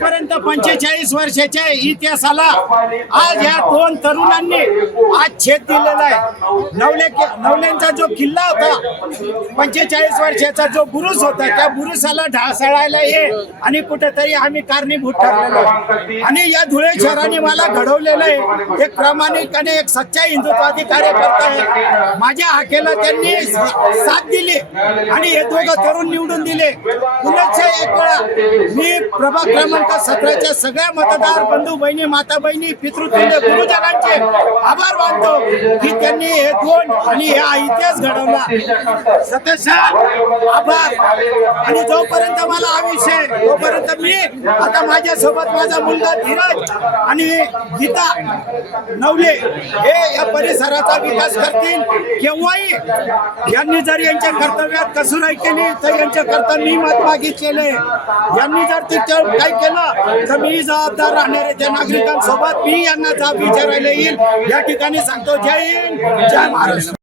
आजपर्यंत पंचेचाळीस वर्षाच्या इतिहासाला आज या दोन तरुणांनी आज छेद दिलेला आहे. नवले नवल्यांचा जो किल्ला होता पंचेचाळीस वर्षाचा जो बुरुस होता त्या बुरुसाला ढासळायला ये आणि कुठेतरी आम्ही कारणीभूत ठरलेलो आहे. आणि या धुळे शहराने मला घडवलेलं आहे. एक प्रामाणिक आणि एक सच्चा हिंदुत्वादी कार्यकर्ता आहे. माझ्या हाकेला त्यांनी साथ दिली आणि हे दोघं तरुण निवडून दिले. पुण्याच्या एक वेळा मी प्रभाग क्रमांक सतराच्या सगळ्या मतदार बंधू बहिणी माता बहिणी पितृतुल्य गुरुजनांचे आभार मानतो की त्यांनी हे दोन आणि हा इतिहास घडवला. सतशा आभार. आणि जोपर्यंत मला हा विषय तोपर्यंत मी आता माझ्यासोबत माझा मुलगा धीरज आणि गीता नवले हे या परिसराचा विकास करतील. केव्हाही यांनी जर यांच्या कर्तव्यात कसुराई केली तर यांच्या करता मी मत मागितलेले यांनी जर तिथे काही केलं तर मी जबाबदार राहणार आहे त्या नागरिकांसोबत. मी यांना जाब विचारायला येईल. या ठिकाणी सांगतो जय हिंद जय महाराष्ट्र.